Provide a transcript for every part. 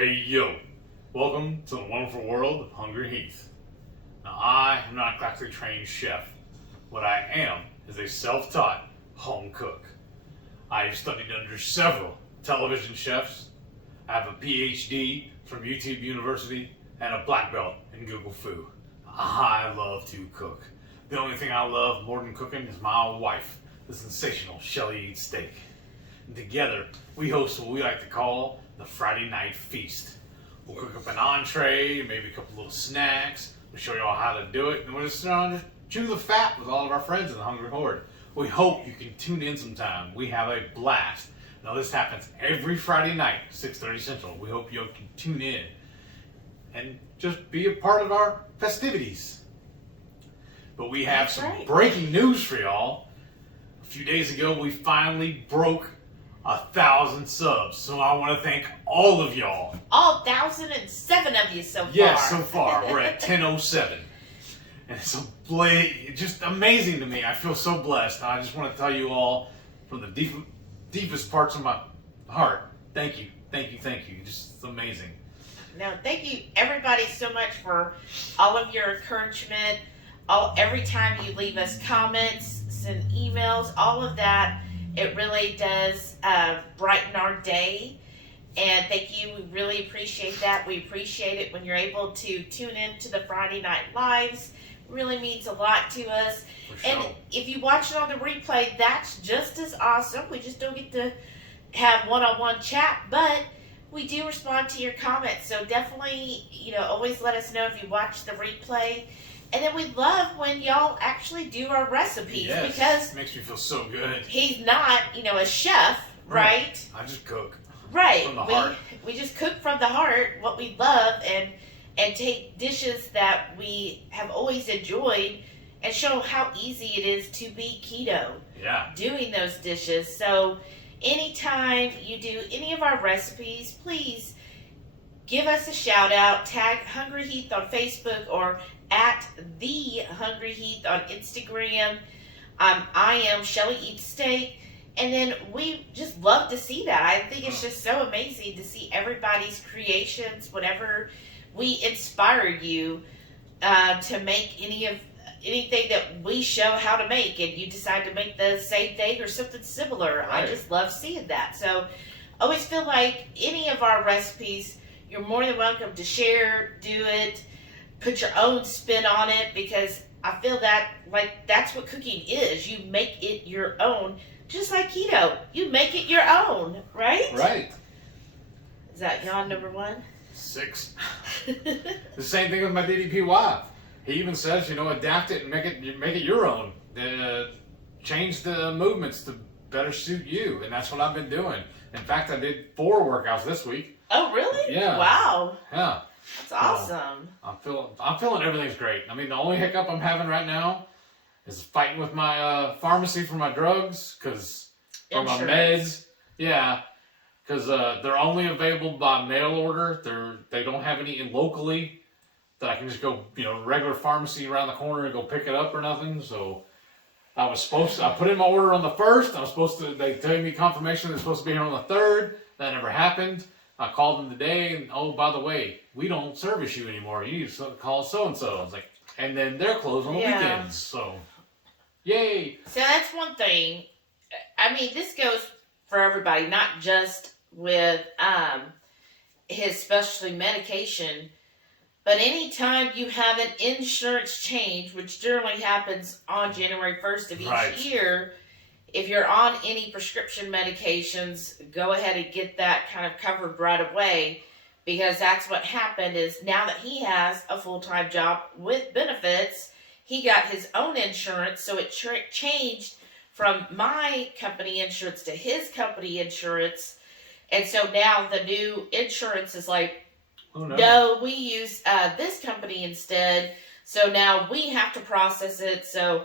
Hey yo, welcome to the wonderful world of Hungry Heath. Now I am not a classically trained chef. What I am is a self-taught home cook. I have studied under several television chefs. I have a PhD from YouTube University and a black belt in Google Fu. I love to cook. The only thing I love more than cooking is my wife, the sensational Shelly Eats Steak. And together, we host what we like to call the Friday Night Feast. We'll cook up an entree, maybe a couple little snacks. We'll show you all how to do it, and we'll just chew the fat with all of our friends in the Hungry Horde. We hope you can tune in sometime. We have a blast. Now this happens every Friday night, 6:30 Central. We hope you can tune in and just be a part of our festivities. But we have some breaking news for y'all. A few days ago, we finally broke 1,000 subs. So I want to thank all of y'all. All 1,007 of you so far. Yes, so far. We're at 1007. And it's just amazing to me. I feel so blessed. I just want to tell you all from the deepest parts of my heart, thank you, thank you, thank you. Just amazing. No, thank you everybody so much for all of your encouragement. Every time you leave us comments, send emails, all of that, it really does brighten our day. And thank you. We really appreciate that. We appreciate it when you're able to tune in to the Friday Night Lives. It really means a lot to us. Sure. And if you watch it on the replay, that's just as awesome. We just don't get to have one-on-one chat, but we do respond to your comments. So definitely, always let us know if you watch the replay. And then we love when y'all actually do our recipes, because it makes me feel so good. He's not, a chef, right? I just cook. Right. From the heart. We just cook from the heart what we love and take dishes that we have always enjoyed and show how easy it is to be keto. Yeah. Doing those dishes. So anytime you do any of our recipes, please give us a shout out. Tag Hungry Heath on Facebook or at the Hungry Heath on Instagram. I am Shelly Eats Steak. And then we just love to see that. I think it's just so amazing to see everybody's creations whenever we inspire you to make anything that we show how to make, and you decide to make the same thing or something similar. Right. I just love seeing that. So always feel like any of our recipes, you're more than welcome to share, do it, put your own spin on it, because I feel that that's what cooking is. You make it your own. Just like keto, you make it your own, right? Right. Is that yawn number 1? 6. The same thing with my DDP wife. He even says, adapt it and make it your own. Change the movements to better suit you, and that's what I've been doing. In fact, I did 4 workouts this week. Oh, really? Yeah. Wow. Yeah. That's awesome. I'm feeling everything's great. I mean, the only hiccup I'm having right now is fighting with my pharmacy for my drugs, for my meds. Yeah, because they're only available by mail order. They don't have any locally that I can just go, regular pharmacy around the corner and go pick it up or nothing. So I put in my order on the 1st. They gave me confirmation they're supposed to be here on the 3rd. That never happened. I called them today, and oh, by the way, we don't service you anymore. You need to call so-and-so. I was like, and then they're closed on the weekends, so yay. So that's one thing. I mean, this goes for everybody, not just with his specialty medication, but anytime you have an insurance change, which generally happens on January 1st of each year, if you're on any prescription medications, go ahead and get that kind of covered right away, because that's what happened is now that he has a full-time job with benefits, he got his own insurance, so it changed from my company insurance to his company insurance. And so now the new insurance is like, no, we use this company instead. So now we have to process it. So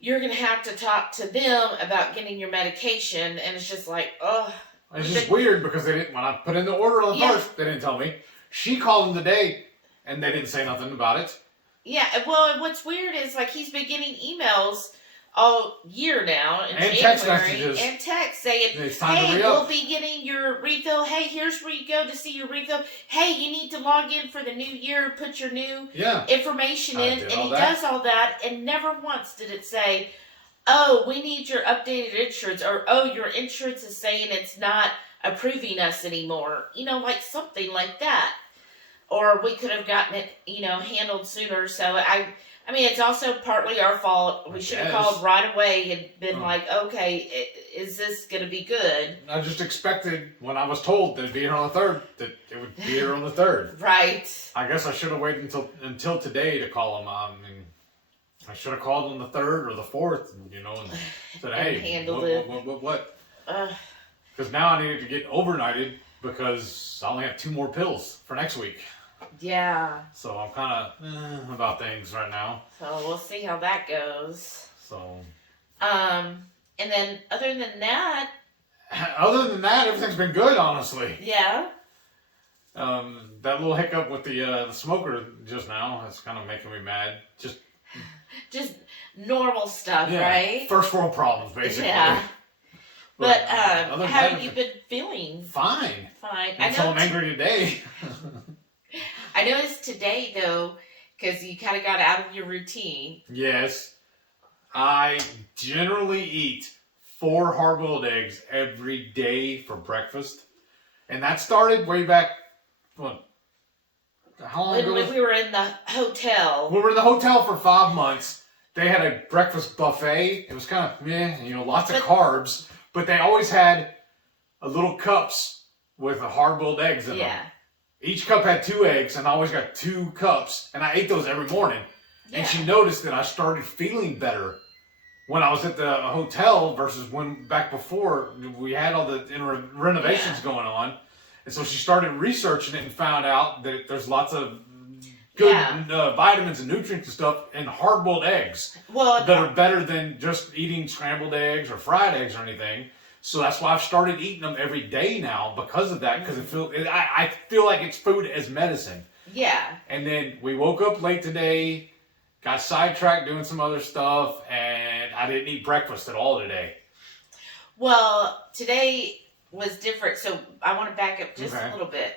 you're going to have to talk to them about getting your medication. And it's just like, oh. It's just weird because when I put in the order on the 1st, they didn't tell me. She called them today and they didn't say nothing about it. Yeah, well, what's weird is he's been getting emails all year now in And January. text messages. And text saying, It's time to hey, re-up. we'll be getting your refill. Hey, here's where you go to see your refill. Hey, you need to log in for the new year, put your new information in. And he does all that, and never once did it say, oh, we need your updated insurance, or oh, your insurance is saying it's not approving us anymore. You know, like something like that. Or we could have gotten it, you know, handled sooner. So I mean, it's also partly our fault. We should have called right away and been like, okay, is this going to be good? I just expected, when I was told that it'd be here on the 3rd, that it would be here on the 3rd. Right. I guess I should have waited until today to call them. I mean, I should have called on the 3rd or the 4th, you know, and said, hey, what? Because now I needed to get overnighted because I only have 2 more pills for next week. Yeah. So I'm kind of about things right now. So we'll see how that goes. So. And then other than that, everything's been good, honestly. Yeah. That little hiccup with the smoker just now is kind of making me mad. Just normal stuff, right? First world problems, basically. Yeah. But how have you been feeling? Fine. Until I'm angry today. I noticed today, though, because you kind of got out of your routine. Yes. I generally eat 4 hard-boiled eggs every day for breakfast. And that started way back, how long ago? When we were in the hotel. We were in the hotel for 5 months. They had a breakfast buffet. It was kind of, lots of carbs. But they always had little cups with hard-boiled eggs in them. Yeah. Each cup had 2 eggs, and I always got 2 cups. And I ate those every morning. Yeah. And she noticed that I started feeling better when I was at the hotel versus when back before we had all the renovations going on. And so she started researching it and found out that there's lots of good vitamins and nutrients and stuff in hard-boiled eggs that are better than just eating scrambled eggs or fried eggs or anything. So that's why I've started eating them every day now because of that. Because I feel like it's food as medicine. Yeah. And then we woke up late today, got sidetracked doing some other stuff, and I didn't eat breakfast at all today. Well, today was different. So I want to back up just a little bit.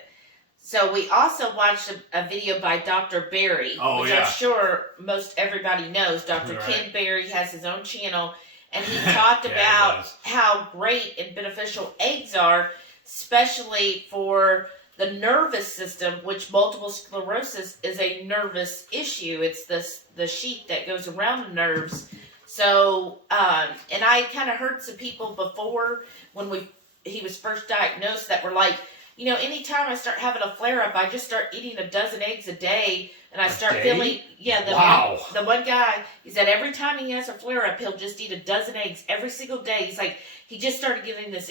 So we also watched a video by Dr. Berry, which I'm sure most everybody knows. Dr. Ken Berry has his own channel, and he talked about how great and beneficial eggs are, especially for the nervous system, which multiple sclerosis is a nervous issue. It's the sheet that goes around the nerves. So, and I kind of heard some people before when he was first diagnosed that were like, anytime I start having a flare-up, I just start eating a dozen eggs a day, and I start feeling, the one guy, he said every time he has a flare-up, he'll just eat a dozen eggs every single day. He's like, he just started getting this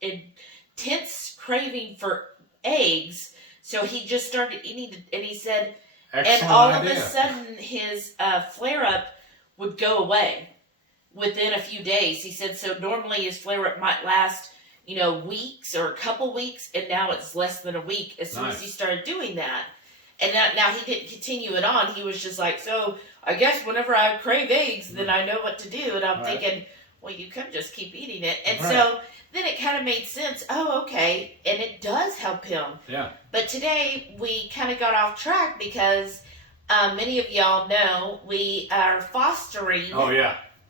intense craving for eggs, so he just started eating, and he said, and all of a sudden, his flare-up would go away within a few days. He said, so normally his flare-up might last weeks or a couple weeks, and now it's less than a week as soon as he started doing that. And now he didn't continue it on. He was just like, so I guess whenever I crave eggs, then I know what to do. And I'm thinking, well, you could just keep eating it. And so then it kind of made sense. Oh, okay. And it does help him. Yeah. But today we kind of got off track because many of y'all know we are fostering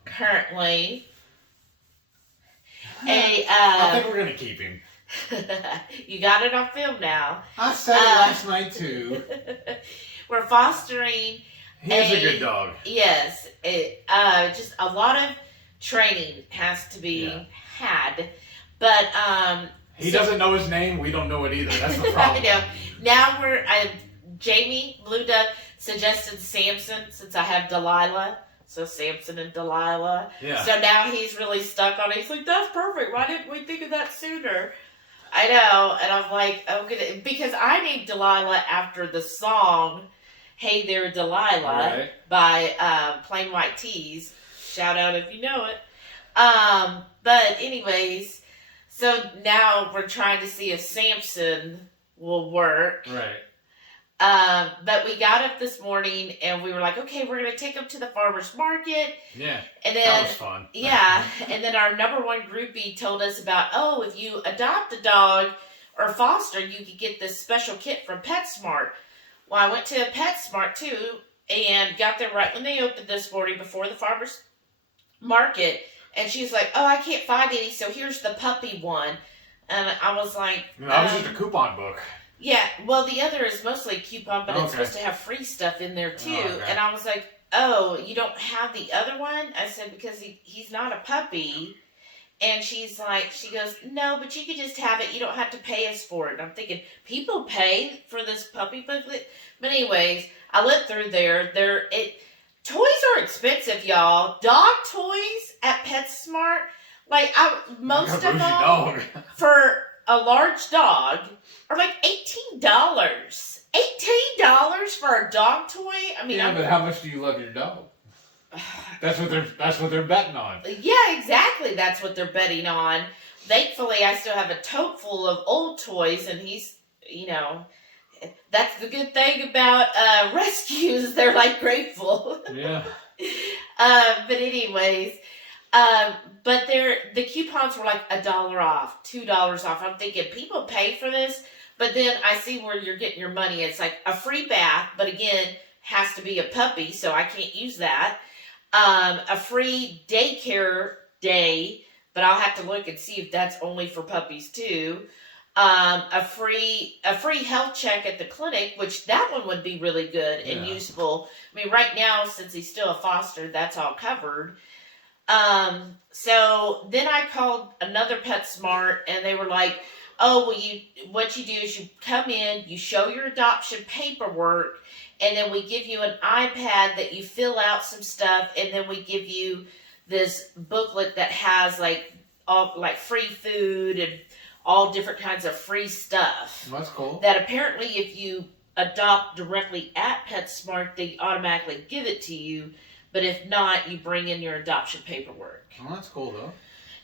currently. I think we're going to keep him. You got it on film now. I said it last night, too. We're fostering. He's a good dog. Yes. Just a lot of training has to be had. But, he doesn't know his name. We don't know it either. That's the problem. I know. Now Jamie Bluda suggested Samson since I have Delilah. So Samson and Delilah. Yeah. So now he's really stuck on it. He's like, that's perfect. Why didn't we think of that sooner? I know. And I'm like, okay, because I named Delilah after the song Hey There Delilah by Plain White Tees. Shout out if you know it. But anyways, so now we're trying to see if Samson will work. Right. But we got up this morning and we were like, okay, we're going to take them to the farmer's market. Yeah. And then, that was fun. Yeah. And then our number one groupie told us about, if you adopt a dog or foster, you could get this special kit from PetSmart. Well, I went to PetSmart too and got there right when they opened this morning before the farmer's market. And she's like, I can't find any, so here's the puppy one. And I was like... That was just a coupon book. Yeah, well, the other is mostly a coupon, but Okay. it's supposed to have free stuff in there, too. Okay. And I was like, you don't have the other one? I said, because he's not a puppy. And she's like, she goes, no, but you could just have it. You don't have to pay us for it. And I'm thinking, people pay for this puppy booklet? But anyways, I went through there. Toys are expensive, y'all. Dog toys at PetSmart, like most of them for a large dog are like $18. $18 for a dog toy? I mean, but how much do you love your dog? That's what they're betting on. Yeah, exactly. That's what they're betting on. Thankfully, I still have a tote full of old toys, and he's, that's the good thing about rescues. They're like grateful. Yeah. But anyways, but the coupons were like $1 off, $2 off. I'm thinking people pay for this, but then I see where you're getting your money. It's like a free bath, but again, has to be a puppy, so I can't use that. A free daycare day, but I'll have to look and see if that's only for puppies too. A free health check at the clinic, which that one would be really good and useful. I mean, right now, since he's still a foster, that's all covered. So then I called another PetSmart and they were like, what you do is you come in, you show your adoption paperwork, and then we give you an iPad that you fill out some stuff, and then we give you this booklet that has all free food and all different kinds of free stuff. That's cool. That apparently if you adopt directly at PetSmart, they automatically give it to you. But if not, you bring in your adoption paperwork. Oh, that's cool though.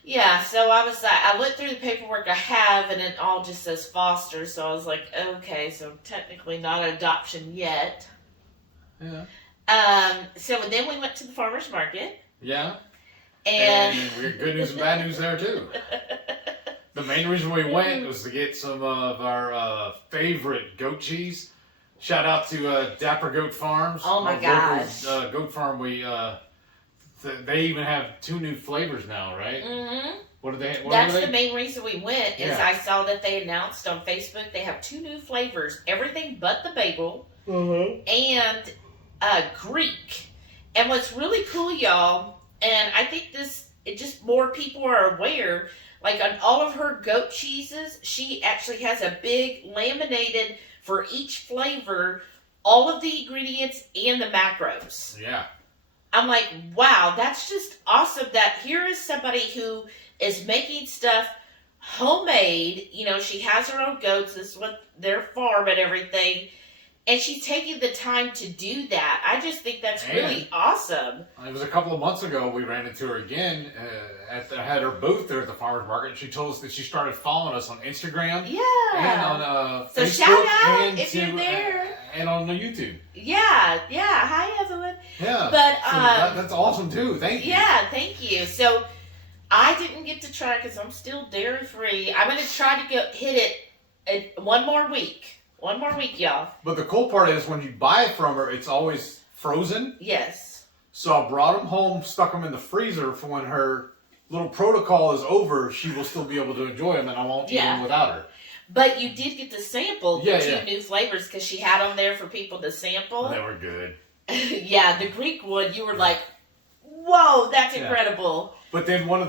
Yeah, so I went through the paperwork I have, and it all just says foster. So I was like, okay, so technically not adoption yet. Yeah. So then we went to the farmer's market. Yeah. And we got good news and bad news there too. The main reason we went was to get some of our favorite goat cheese. Shout out to Dapper Goat Farms. Oh my gosh. Local, goat farm. They even have 2 new flavors now, right? Mm-hmm. What are they? That's the main reason we went. Is Yeah. I saw that they announced on Facebook they have 2 new flavors: everything but the bagel and Greek. And what's really cool, y'all, and I think just more people are aware. Like on all of her goat cheeses, she actually has a big laminated for each flavor, all of the ingredients and the macros. Yeah. I'm like, wow, that's just awesome that here is somebody who is making stuff homemade. She has her own goats. This is what their farm and everything. And she's taking the time to do that. I just think that's really awesome. It was a couple of months ago we ran into her again. Had her booth there at the farmer's market. And she told us that she started following us on Instagram. Yeah. And on so Facebook. shout out and if you're there. And on the YouTube. Yeah. Hi, Evelyn. Yeah. But so that's awesome too. Thank you. Yeah, thank you. So I didn't get to try because I'm still dairy free. I'm going to try to hit it one more week. One more week, y'all. But the cool part is when you buy it from her, it's always frozen. Yes. So I brought them home, stuck them in the freezer for when her little protocol is over, she will still be able to enjoy them, and I won't eat them without her. But you did get to sample the 2 Yeah. new flavors because she had them there for people to sample. They were good. Yeah, the Greek one, you were like, whoa, that's incredible. But then one of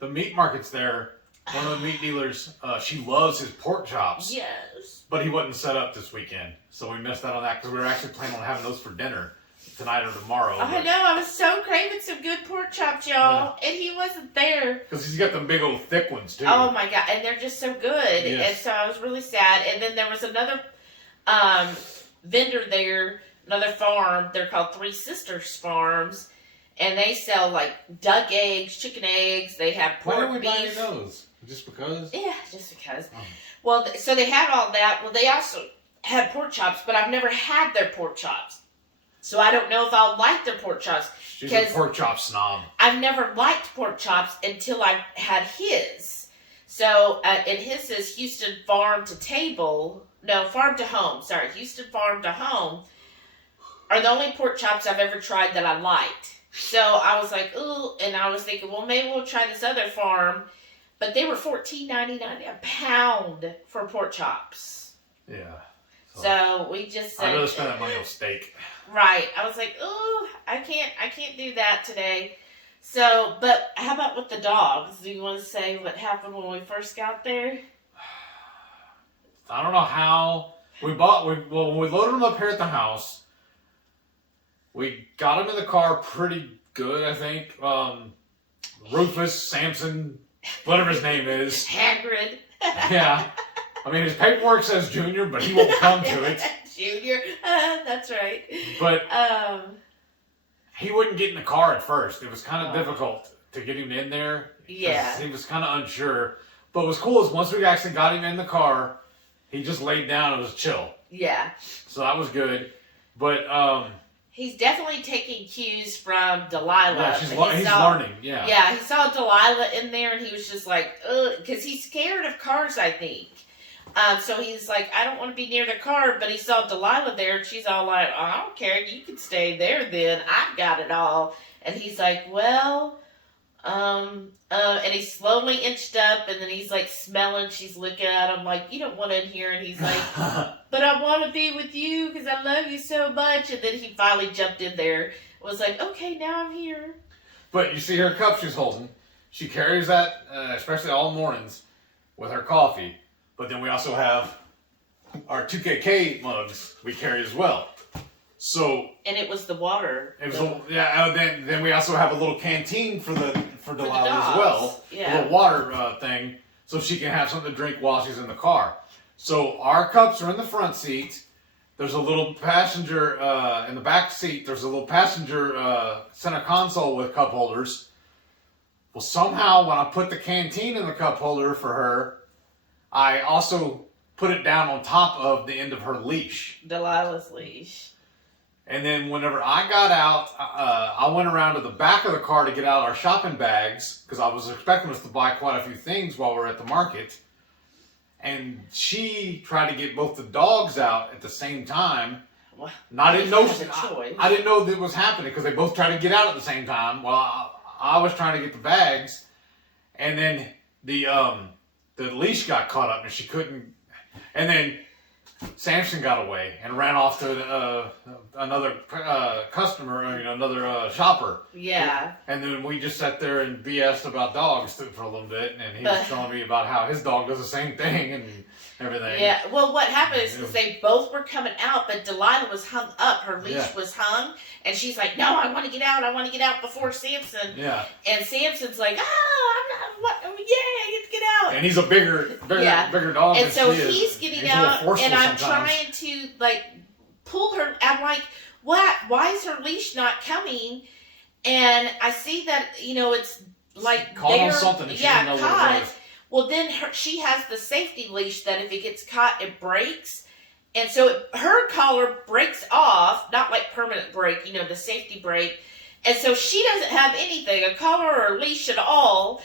the meat markets there, one of the meat dealers, she loves his pork chops. Yes. But he wasn't set up this weekend, so we missed out on that because we were actually planning on having those for dinner tonight or tomorrow. I know, I was so craving some good pork chops, y'all, and he wasn't there. Because he's got them big old thick ones, too. Oh my God, and they're just so good. Yes. And so I was really sad. And then there was another vendor there, another farm, they're called Three Sisters Farms, and they sell like duck eggs, chicken eggs, they have pork Why are we beef. buying those? Just because? Yeah, just because. Oh. Well, so they had all that. Well, they also had pork chops, but I've never had their pork chops. So I don't know if I'll like their pork chops. She's a pork chop snob. I've never liked pork chops until I had his. So, and his is Houston Farm to Table. No, Farm to Home. Sorry, Houston Farm to Home are the only pork chops I've ever tried that I liked. So I was like, ooh, and I was thinking, well, maybe we'll try this other farm. But they were $14.99 a pound for pork chops. Yeah. So we just said, I'd rather spend that money on steak. Right. I was like, oh, I can't do that today. So, but how about with the dogs? Do you want to say what happened when we first got there? I don't know how when we loaded them up here at the house, we got them in the car pretty good, I think. Rufus, Samson, whatever his name is. Hagrid. Yeah. I mean, his paperwork says Junior, but he won't come to it. Junior. That's right. But he wouldn't get in the car at first. It was kind of difficult to get him in there. Yeah. He was kind of unsure. But what was cool is once we actually got him in the car, he just laid down and was chill. Yeah. So that was good. But he's definitely taking cues from Delilah. yeah, he's learning. Yeah. Yeah, he saw Delilah in there and he was just like, ugh, because he's scared of cars, I think. So he's like, I don't want to be near the car, but he saw Delilah there, and she's all like, oh, I don't care, you can stay there then, I've got it all. And he's like, well, and he slowly inched up, and then he's like smelling, she's looking at him like, you don't want in here, and he's like, but I want to be with you, because I love you so much, and then he finally jumped in there, was like, okay, now I'm here. But you see her cup she's holding, she carries that, especially all mornings, with her coffee. But then we also have our 2KK mugs we carry as well. So and it was the water. It was then we also have a little canteen for Delilah as well. Yeah. A little water thing so she can have something to drink while she's in the car. So our cups are in the front seat. There's a little passenger in the back seat. There's a little passenger center console with cup holders. Well, somehow when I put the canteen in the cup holder for her, I also put it down on top of the end of her leash. Delilah's leash. And then whenever I got out, I went around to the back of the car to get out our shopping bags because I was expecting us to buy quite a few things while we were at the market. And she tried to get both the dogs out at the same time. Well, and I didn't know. I didn't know that was happening because they both tried to get out at the same time while I was trying to get the bags. And then the leash got caught up and she couldn't. And then Samson got away and ran off to another customer, another shopper. Yeah. And then we just sat there and BS'd about dogs for a little bit, and he was telling me about how his dog does the same thing and everything. Yeah. Well, what happened is because they both were coming out, but Delilah was hung up. Her leash was hung, and she's like, "No, I want to get out. I want to get out before Samson." Yeah. And Samson's like, I'm not. I get to get out. And he's a bigger dog. And than so she is. he's getting He's out, and I'm sometimes. trying to like pull her. I'm like, what? Why is her leash not coming? And I see that it's like caught on something. And she didn't know caught. what it was. Well, then she has the safety leash that if it gets caught, it breaks. And so her collar breaks off, not like permanent break, the safety break. And so she doesn't have anything, a collar or a leash at all.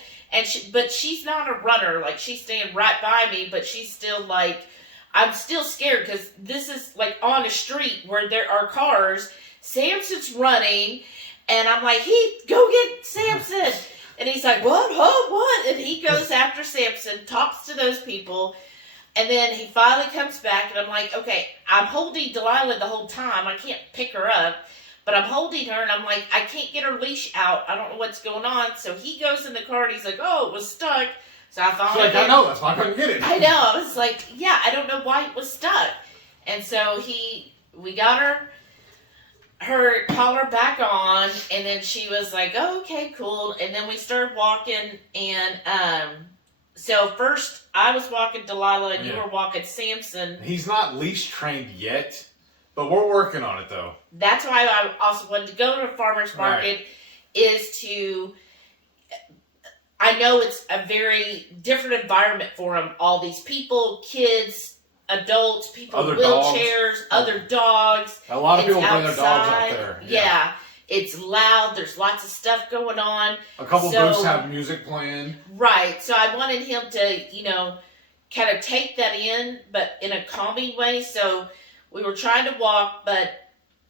But she's not a runner. Like, she's staying right by me, but she's still like, I'm still scared because this is like on a street where there are cars. Samson's running, and I'm like, go get Samson. And he's like, what? And he goes after Samson, talks to those people, and then he finally comes back, and I'm like, okay, I'm holding Delilah the whole time. I can't pick her up, but I'm holding her, and I'm like, I can't get her leash out. I don't know what's going on. So he goes in the car, and he's like, oh, it was stuck. So I finally I know, that's why I couldn't get it. I know. I was like, yeah, I don't know why it was stuck. And so we got her collar back on, and then she was like, oh, okay, cool. And then we started walking, and so first I was walking Delilah, and you were walking Samson. He's not leash trained yet, but we're working on it though. That's why I also wanted to go to a farmer's market, is to, I know it's a very different environment for them. All these people, kids, adults, people Other with wheelchairs, other dogs. A lot of It's people bring their dogs out outside. there. Yeah. It's loud. There's lots of stuff going on. A couple booths have music playing. Right. So I wanted him to, kind of take that in, but in a calming way. So we were trying to walk, but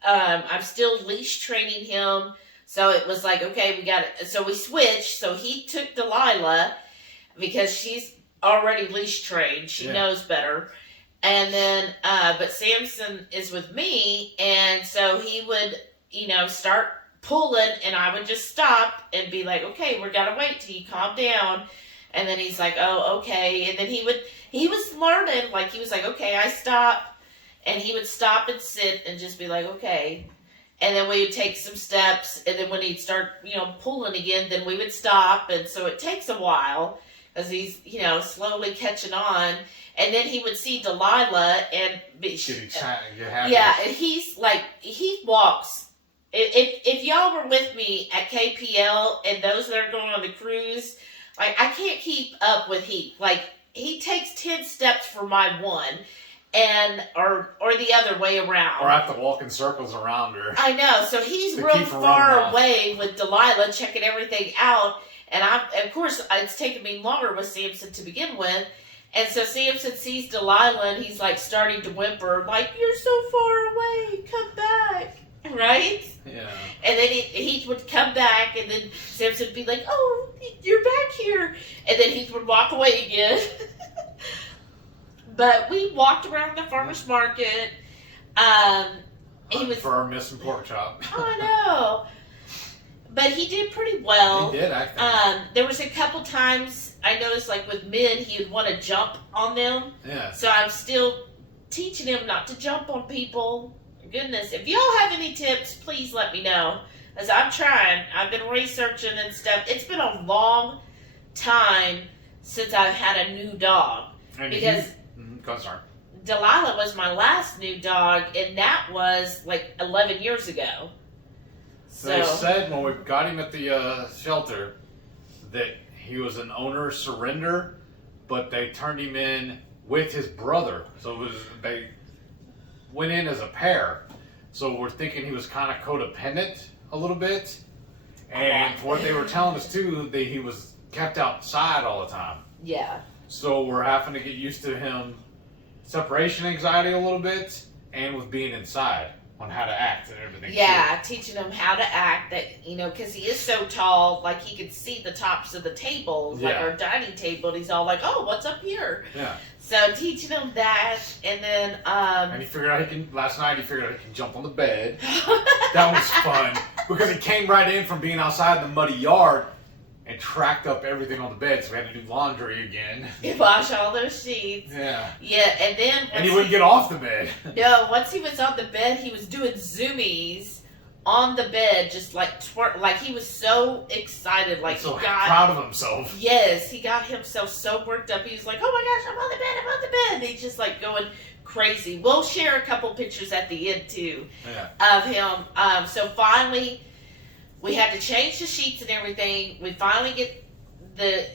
I'm still leash training him. So it was like, okay, we got it. So we switched. So he took Delilah because she's already leash trained. She knows better. And then, but Samson is with me. And so he would, start pulling, and I would just stop and be like, okay, we gotta wait till you calm down. And then he's like, oh, okay. And then he was learning, like, he was like, okay, I stop. And he would stop and sit and just be like, okay. And then we would take some steps. And then when he'd start, pulling again, then we would stop. And so it takes a while as he's, slowly catching on. And then he would see Delilah and be Get happy. Yeah, and he's like, he walks. If y'all were with me at KPL and those that are going on the cruise, like, I can't keep up with Heath. Like, he takes 10 steps for my one, and or the other way around. Or I have to walk in circles around her. I know. So he's To real keep her far running away with Delilah, checking everything out. And of course, it's taken me longer with Samson to begin with. And so Samson sees Delilah, and he's like starting to whimper, like, you're so far away, come back. Right? Yeah. And then he would come back, and then Samson would be like, oh, you're back here. And then he would walk away again. But we walked around the farmer's market. He was for our missing pork chop. I know. But he did pretty well. He did, I think. There was a couple times I noticed, like with men, he would want to jump on them. Yeah. So I'm still teaching him not to jump on people. Goodness, if y'all have any tips, please let me know. As I'm trying. I've been researching and stuff. It's been a long time since I've had a new dog. And because Delilah was my last new dog, and that was like 11 years ago. So they said when we got him at the shelter that he was an owner surrender, but they turned him in with his brother. So they went in as a pair. So we're thinking he was kind of codependent a little bit. And what they were telling us too, that he was kept outside all the time. Yeah. So we're having to get used to him separation anxiety a little bit, and with being inside on how to act and everything. Yeah, teaching him how to act, that, because he is so tall, like he could see the tops of the tables, like our dining table, and he's all like, oh, what's up here? Yeah. So teaching him that, and then and he figured out last night he figured out he can jump on the bed. That was fun because he came right in from being outside in the muddy yard and tracked up everything on the bed, so we had to do laundry again. Wash all those sheets. Yeah. Yeah, and then and he wouldn't get off the bed. No, once he was on the bed, he was doing zoomies on the bed, just like like he was so excited, like so he got proud of himself. Yes, he got himself so worked up. He was like, "Oh my gosh, I'm on the bed! I'm on the bed!" And he's just like going crazy. We'll share a couple pictures at the end too of him. So finally, we had to change the sheets and everything. We finally get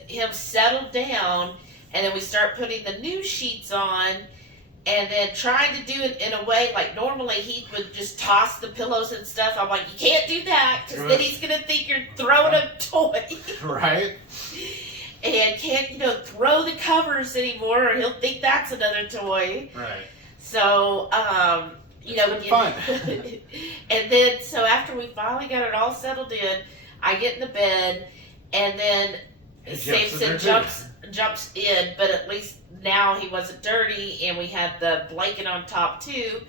him settled down, and then we start putting the new sheets on. And then trying to do it in a way, like normally he would just toss the pillows and stuff. I'm like, you can't do that, because then he's going to think you're throwing a toy. Right. And can't, throw the covers anymore, or he'll think that's another toy. Right. So, fun. And then, so after we finally got it all settled in, I get in the bed, and then Samson jumps in, but at least now he wasn't dirty, and we had the blanket on top too,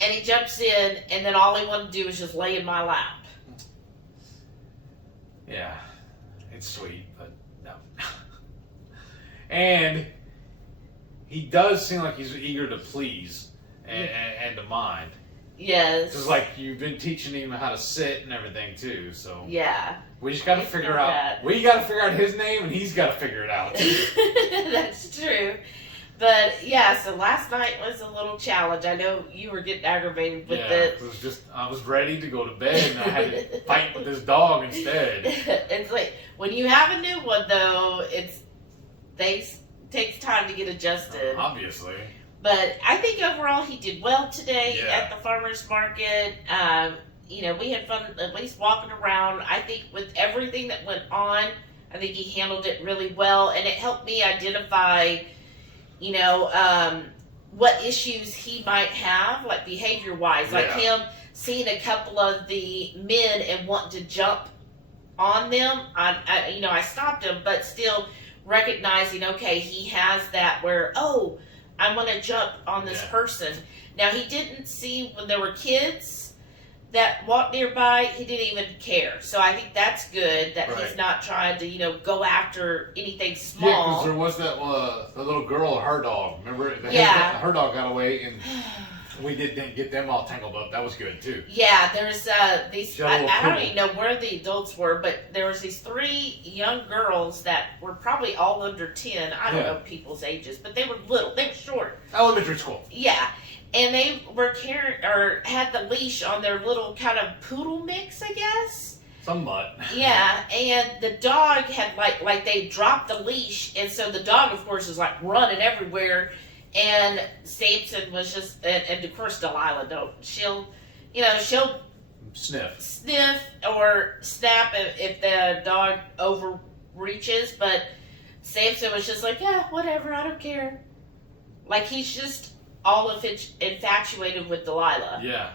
and he jumps in, and then all he wanted to do was just lay in my lap. Yeah, it's sweet, but no. And he does seem like he's eager to please and to mind. Yes. Because like you've been teaching him how to sit and everything too, so yeah. We just got to figure out. We got to figure out his name, and he's got to figure it out. That's true. But yeah, so last night was a little challenge. I know you were getting aggravated with it. It was just I was ready to go to bed, and I had to fight with this dog instead. It's like when you have a new one, though, takes time to get adjusted. Obviously. But I think overall he did well today Yeah. at the farmer's market. We had fun at least walking around. I think with everything that went on, I think he handled it really well, and it helped me identify, what issues he might have, like behavior-wise. Like him seeing a couple of the men and wanting to jump on them. I stopped him, but still recognizing, okay, he has that where, I want to jump on this person. Now, he didn't see when there were kids that walked nearby, he didn't even care. So I think that's good that he's not trying to, go after anything small. Yeah, because there was that the little girl, her dog. Remember? Her dog got away, and we didn't get them all tangled up. That was good, too. Yeah, there's these, I don't even know where the adults were, but there was these 3 young girls that were probably all under 10. I don't know people's ages, but they were little. They were short. Elementary school. Yeah. And they were had the leash on their little kind of poodle mix, I guess. Somewhat. Yeah, and the dog had like they dropped the leash, and so the dog, of course, is like running everywhere. And Samson was just, and of course Delilah she'll sniff or snap if the dog overreaches, but Samson was just like, yeah, whatever, I don't care. Like he's just all of it infatuated with Delilah. Yeah.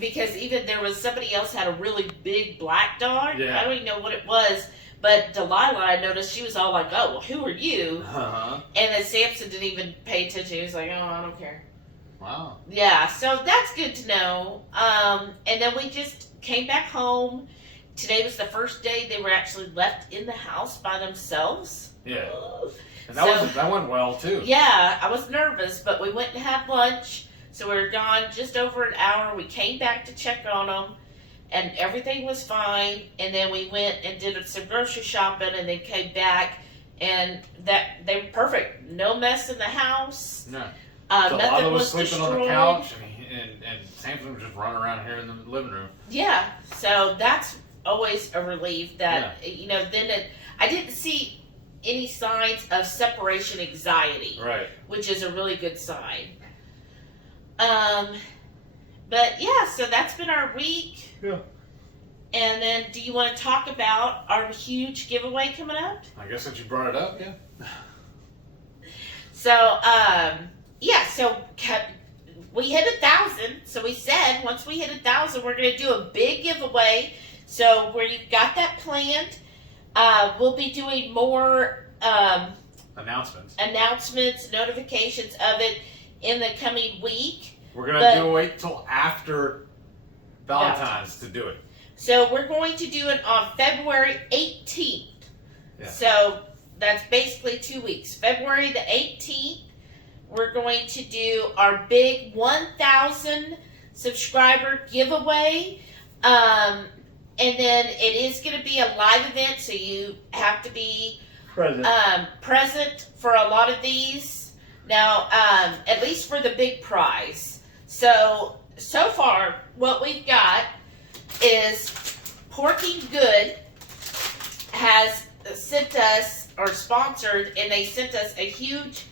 Because even there was somebody else had a really big black dog. Yeah. I don't even know what it was, but Delilah, I noticed she was all like, "Oh, well, who are you?" Uh-huh. And then Samson didn't even pay attention. He was like, "Oh, I don't care." Wow. Yeah, so that's good to know. And then we just came back home. Today was the first day they were actually left in the house by themselves. Yeah. And that went well, too. Yeah, I was nervous, but we went and had lunch. So we were gone just over an hour. We came back to check on them, and everything was fine. And then we went and did some grocery shopping, and then came back, and they were perfect. No mess in the house. No. Nothing was sleeping destroyed. on the couch, and Samson was just running around here in the living room. Yeah, so that's always a relief that I didn't see any signs of separation anxiety, Right. which is a really good sign. But yeah, so that's been our week. Yeah. And then, do you want to talk about our huge giveaway coming up? I guess since you brought it up, yeah. So, so we hit 1,000. So we said once we hit 1,000, we're going to do a big giveaway. So where you've got that planned, we'll be doing more Announcements, notifications of it in the coming week. We're going to wait till after Valentine's to do it. So we're going to do it on February 18th. Yeah. So that's basically 2 weeks. February the 18th, we're going to do our big 1,000 subscriber giveaway. And then it is going to be a live event, so you have to be present for a lot of these. Now, at least for the big prize. So far, what we've got is Porky Good has sent us, or sponsored, and they sent us a huge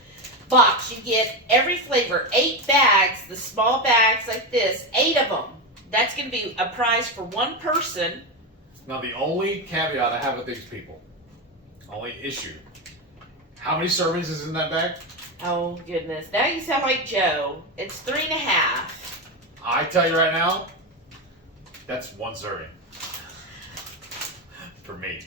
box. You get every flavor, 8 bags, the small bags like this, 8 of them. That's going to be a prize for one person. Now, the only caveat I have with these people, only issue, how many servings is in that bag? Oh, goodness. Now you sound like Joe. It's 3.5. I tell you right now, that's 1 serving. For me.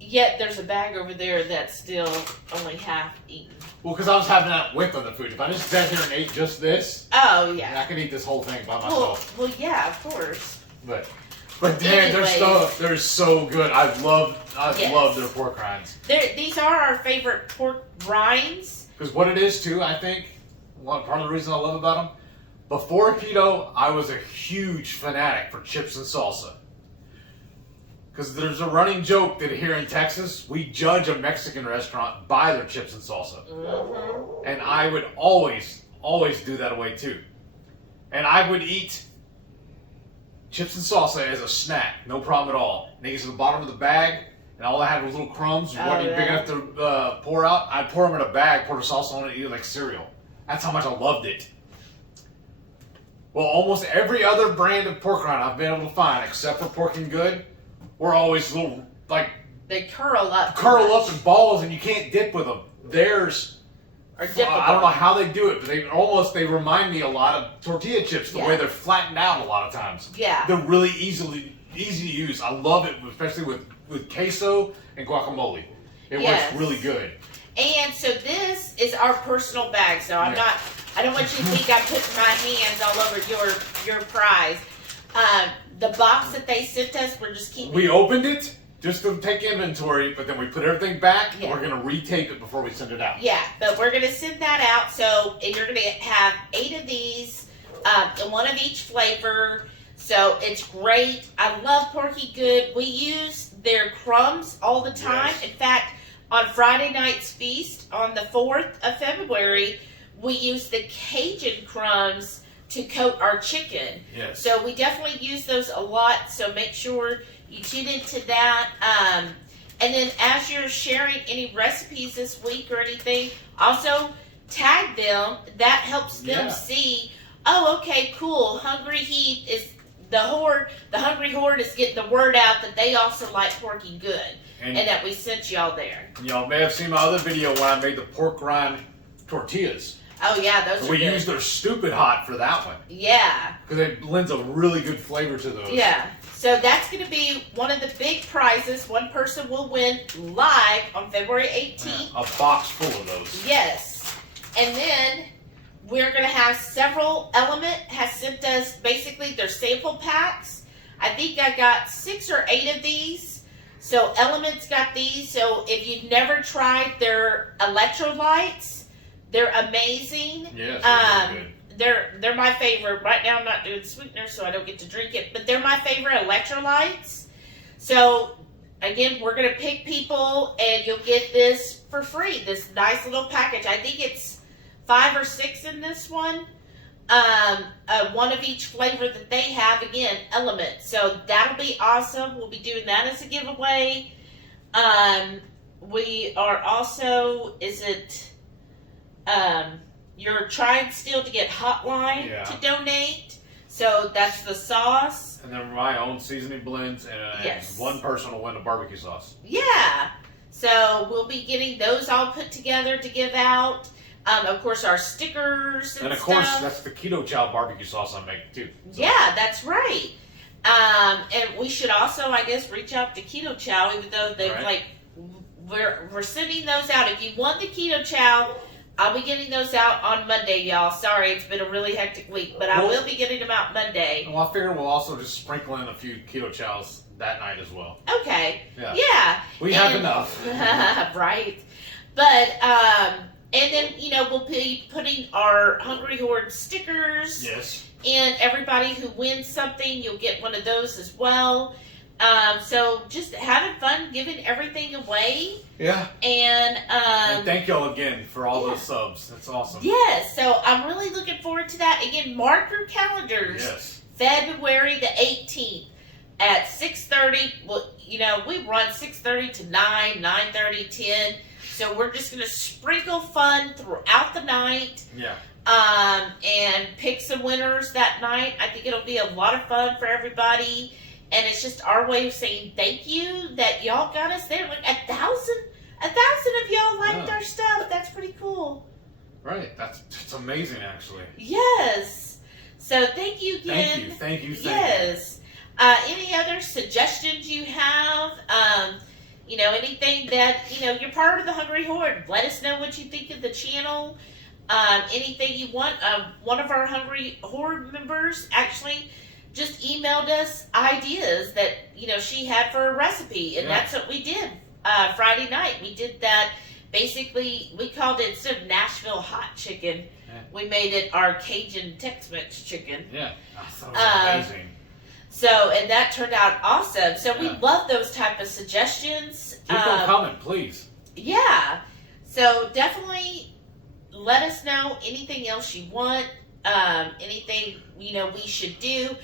Yet there's a bag over there that's still only half eaten. Well, because I was having that width on the food. If I just sat here and ate just this, Oh, yeah. I could eat this whole thing by myself. Well, yeah, of course. But damn, their stuff, they're so good. I love their pork rinds. These are our favorite pork rinds. Because what it is too, I think, part of the reason I love about them, before keto, I was a huge fanatic for chips and salsa. Because there's a running joke that here in Texas, we judge a Mexican restaurant by their chips and salsa. Mm-hmm. And I would always do that away too. And I would eat chips and salsa as a snack, no problem at all. And they get to the bottom of the bag, and all I had was little crumbs, Oh, wasn't big yeah. enough to pour out. I'd pour them in a bag, pour the sauce on it, and eat it like cereal. That's how much I loved it. Well, almost every other brand of pork rind I've been able to find, except for Pork and Good, were always little, like, They curl up. in balls, and you can't dip with them. Theirs, Or dip I don't know how they do it, but they remind me a lot of tortilla chips, the way they're flattened out a lot of times. Yeah. They're really easy to use. I love it, especially with queso and guacamole. It works really good. And so this is our personal bag. So I don't want you to think I'm putting my hands all over your prize. The box that they sent us, we're just keeping. We opened it just to take inventory, but then we put everything back, and Yeah. we're going to retape it before we send it out. Yeah, but we're going to send that out. So you're going to have 8 of these, and 1 of each flavor. So it's great. I love Porky Good. We use their crumbs all the time. Yes. In fact, on Friday night's feast on the 4th of February, we use the Cajun crumbs to coat our chicken. Yes. So we definitely use those a lot. So make sure you tune into that. And then as you're sharing any recipes this week or anything, also tag them. That helps them see, oh, okay, cool. Hungry Heath is the Hungry Horde is getting the word out that they also like Porky Good. And that we sent y'all there. Y'all may have seen my other video when I made the pork rind tortillas. Oh yeah, those are We good. used their stupid hot for that one. Yeah. Because it lends a really good flavor to those. Yeah. So that's going to be one of the big prizes. One person will win live on February 18th. A box full of those. Yes. And then we're going to have several. Element has sent us basically their sample packs. I think I got 6 or 8 of these. So Element's got these. So if you've never tried their electrolytes, they're amazing. Yes, really good. They're my favorite. Right now I'm not doing sweetener, so I don't get to drink it. But they're my favorite electrolytes. So again, we're gonna pick people, and you'll get this for free. This nice little package. I think it's 5 or 6 in this one. One of each flavor that they have. Again, Element. So that'll be awesome. We'll be doing that as a giveaway. We are also. You're trying still to get Hotline to donate. So that's the sauce. And then my own seasoning blends, and one person will win a barbecue sauce. Yeah. So we'll be getting those all put together to give out. Of course, our stickers and of stuff. course, that's the Keto Chow barbecue sauce I make too. So. Yeah, that's right. And we should also, I guess, reach out to Keto Chow, even though they've we're sending those out. If you want the Keto Chow, I'll be getting those out on Monday, y'all. Sorry, it's been a really hectic week, but I will be getting them out Monday. Well, I figure we'll also just sprinkle in a few Keto Chows that night as well. Okay. Yeah. We have enough. Right. But, and then, we'll be putting our Hungry Horde stickers. Yes. And everybody who wins something, you'll get one of those as well. So just having fun, giving everything away. Yeah. And thank y'all again for all those subs. That's awesome. Yes. So I'm really looking forward to that. Again, mark your calendars. Yes. February the 18th at 6:30. Well, we run 6:30 to 9, 9:30, 10. So we're just going to sprinkle fun throughout the night. Yeah. And pick some winners that night. I think it'll be a lot of fun for everybody. And it's just our way of saying thank you that y'all got us there. Like 1,000 of y'all liked our stuff. That's pretty cool. Right. It's amazing, actually. Yes. So thank you again. Thank you. Yes. Any other suggestions you have? Anything that, you're part of the Hungry Horde. Let us know what you think of the channel. Anything you want. One of our Hungry Horde members actually just emailed us ideas that, she had for a recipe. And that's what we did Friday night. We did that. Basically, we called it, instead of Nashville hot chicken, we made it our Cajun Tex-Mex chicken. Yeah. I thought it was amazing. So, and that turned out awesome. So we love those type of suggestions. Keep them coming, please. Yeah. So definitely let us know anything else you want. Anything, we should do.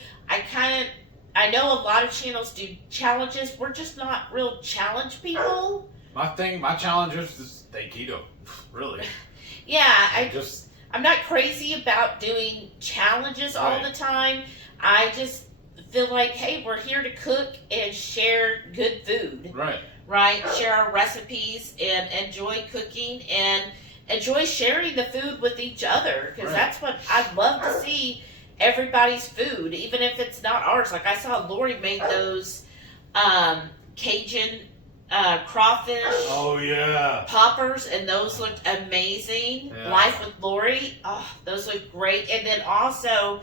I know a lot of channels do challenges. We're just not real challenge people. My challenge is to stay keto. Really. Yeah, Just I'm not crazy about doing challenges all the time. I just feel like, hey, we're here to cook and share good food. Right? Share our recipes and enjoy cooking and enjoy sharing the food with each other. Because that's what I'd love to see, everybody's food, even if it's not ours. Like I saw Lori made those Cajun crawfish poppers, and those looked amazing. Life with Lori, those look great. And then also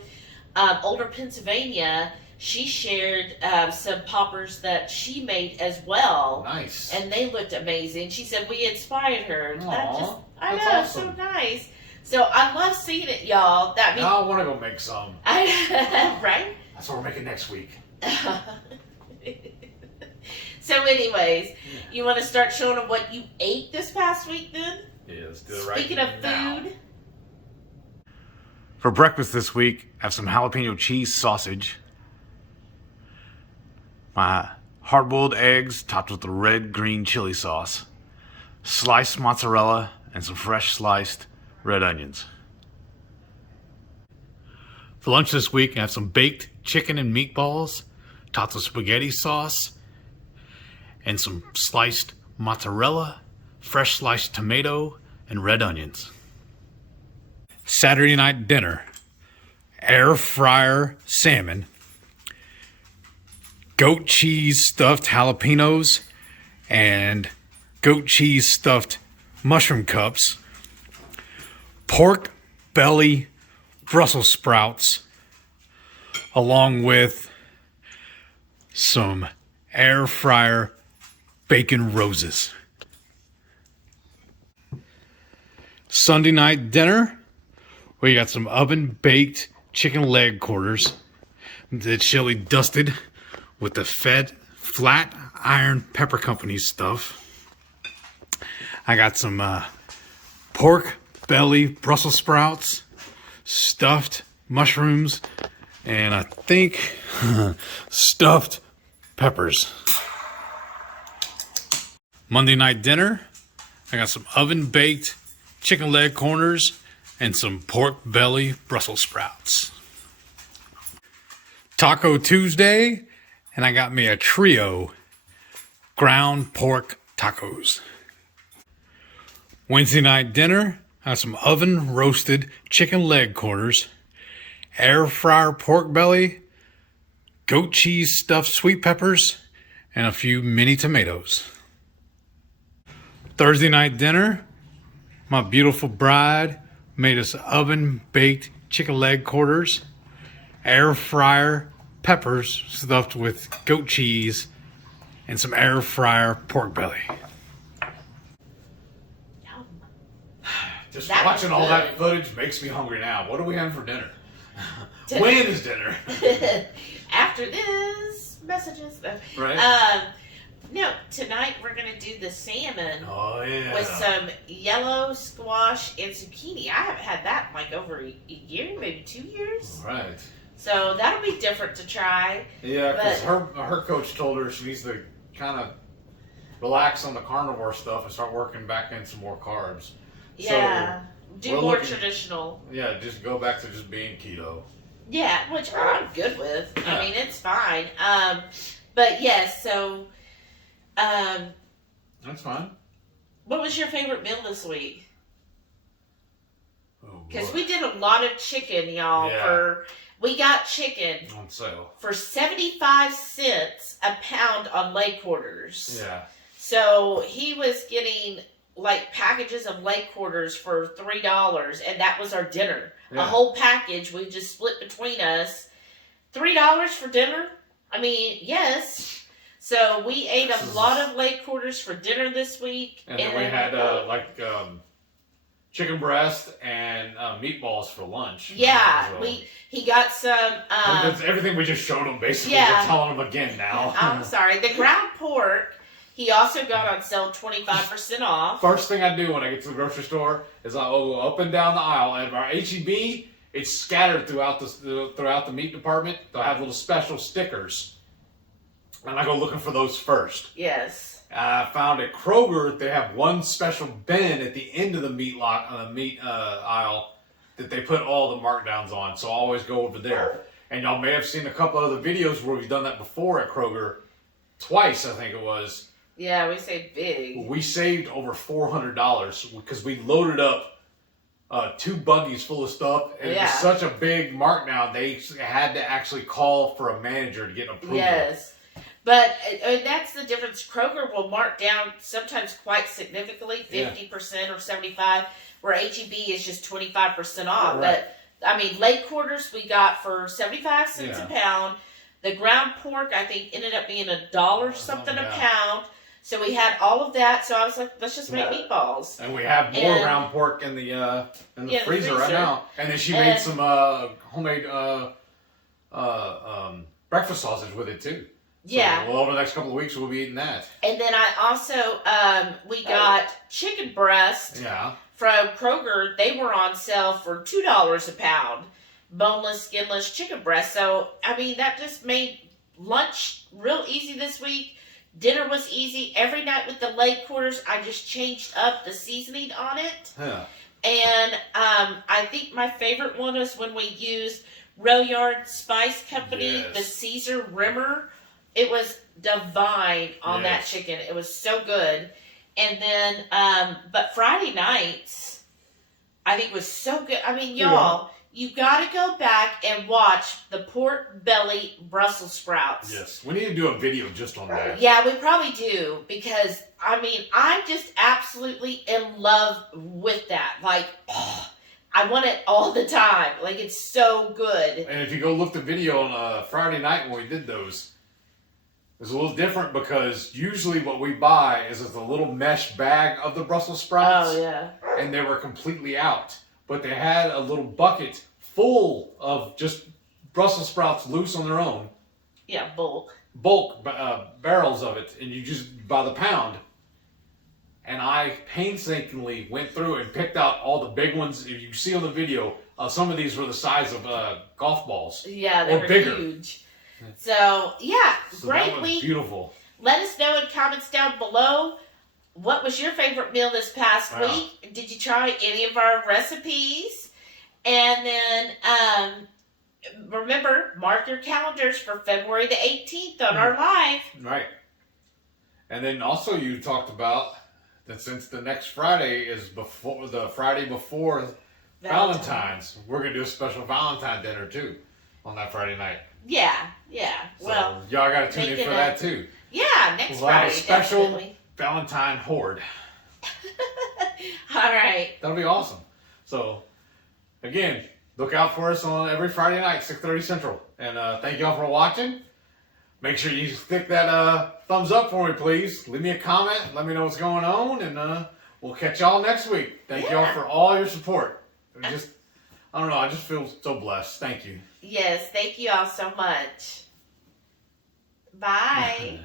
Older Pennsylvania, she shared some poppers that she made as well. Nice. And they looked amazing. She said we inspired her. I know, awesome. So nice. So I love seeing it, y'all. That means now I want to go make some. Right? That's what we're making next week. So anyways, you want to start showing them what you ate this past week then? Yeah, let's do it right Speaking of now. food. For breakfast this week, I have some jalapeno cheese sausage. My hard-boiled eggs topped with the red green chili sauce. Sliced mozzarella and some fresh sliced red onions. For lunch this week, I have some baked chicken and meatballs topped with spaghetti sauce and some sliced mozzarella, fresh sliced tomato, and red onions. Saturday night dinner, air fryer salmon, goat cheese stuffed jalapenos, and goat cheese stuffed mushroom cups, pork belly Brussels sprouts, along with some air fryer bacon roses. Sunday night dinner, we got some oven baked chicken leg quarters, the chili dusted with the flat iron pepper company stuff. I got some pork belly Brussels sprouts, stuffed mushrooms, and I think stuffed peppers. Monday night dinner, I got some oven baked chicken leg corners and some pork belly Brussels sprouts. Taco Tuesday, and I got me a trio ground pork tacos. Wednesday night dinner, I have some oven roasted chicken leg quarters, air fryer pork belly, goat cheese stuffed sweet peppers, and a few mini tomatoes. Thursday night dinner, my beautiful bride made us oven baked chicken leg quarters, air fryer peppers stuffed with goat cheese, and some air fryer pork belly. Just That watching was all good. that footage makes me hungry now. What are we having for dinner? When is dinner? After this, messages. Right? No, tonight we're going to do the salmon Oh, yeah. with some yellow squash and zucchini. I haven't had that in like over a year, maybe 2 years. Right. So that'll be different to try. Yeah, because But- her coach told her she needs to kind of relax on the carnivore stuff and start working back in some more carbs. Yeah. Do we're more looking- traditional. Yeah, just go back to just being keto. Yeah, which I'm good with. Yeah. I mean, it's fine. But yes, so That's fine. what was your favorite meal this week? Oh, Because boy. we did a lot of chicken, y'all. Yeah. We got chicken On sale. for 75 cents a pound on leg quarters. Yeah. So he was getting like packages of leg quarters for $3, and that was our dinner. Yeah. A whole package we just split between us. $3 for dinner? I mean, yes. So we ate a lot of leg quarters for dinner this week. And then we had chicken breast and meatballs for lunch. yeah, So- he got some. That's everything we just showed them, basically. yeah. We're telling them again now. I'm sorry, the ground pork. He also got on sale 25% off. First thing I do when I get to the grocery store is I go up and down the aisle at our H-E-B it's scattered throughout the meat department. They'll have little special stickers, and I go looking for those first. Yes. I found at Kroger they have one special bin at the end of the meat aisle that they put all the markdowns on. So I always go over there. And y'all may have seen a couple other videos where we've done that before at Kroger, twice I think it was. Yeah, we saved big. We saved over $400 because we loaded up 2 buggies full of stuff. And it was such a big markdown, they had to actually call for a manager to get approval. Yes. But that's the difference. Kroger will mark down sometimes quite significantly, 50% or 75%, where HEB is just 25% off. Right. But, I mean, leg quarters we got for 75 cents a pound. The ground pork, I think, ended up being $1 something a pound. So we had all of that. So I was like, let's just make meatballs. And we have more ground pork in the freezer right now. And then she made some homemade breakfast sausage with it too. So over the next couple of weeks, we'll be eating that. And then I also, we got chicken breast from Kroger. They were on sale for $2 a pound. Boneless, skinless chicken breast. So, I mean, that just made lunch real easy this week. Dinner was easy. Every night with the leg quarters, I just changed up the seasoning on it. Yeah. And I think my favorite one was when we used Rail Yard Spice Company, the Caesar Rimmer. It was divine on that chicken. It was so good. And then, but Friday nights, I think was so good. I mean, y'all, you got to go back and watch the pork belly Brussels sprouts. Yes, we need to do a video just on that. Yeah, we probably do because, I mean, I'm just absolutely in love with that. Like, I want it all the time. Like, it's so good. And if you go look the video on Friday night when we did those, it's a little different because usually what we buy is a little mesh bag of the Brussels sprouts. Oh, yeah. And they were completely out. But they had a little bucket full of just Brussels sprouts loose on their own. Yeah, bulk. Barrels of it. And you just buy the pound. And I painstakingly went through and picked out all the big ones. If you see on the video, some of these were the size of golf balls. Yeah, they were bigger. Huge. So, yeah, great week. Beautiful. Let us know in comments down below. What was your favorite meal this past week? Did you try any of our recipes? And then, remember, mark your calendars for February the 18th on our live. Right. And then also you talked about that since the next Friday is before the Friday before Valentine's, we're going to do a special Valentine dinner too on that Friday night. Yeah. So well, y'all got to tune in for that too. Yeah, next we'll have Friday. a special definitely. Valentine horde. All right. That'll be awesome. So, again, look out for us on every Friday night, 6:30 Central. And thank y'all for watching. Make sure you stick that thumbs up for me, please. Leave me a comment. Let me know what's going on. And we'll catch y'all next week. Thank y'all for all your support. I don't know. I just feel so blessed. Thank you. Yes, thank you all so much. Bye.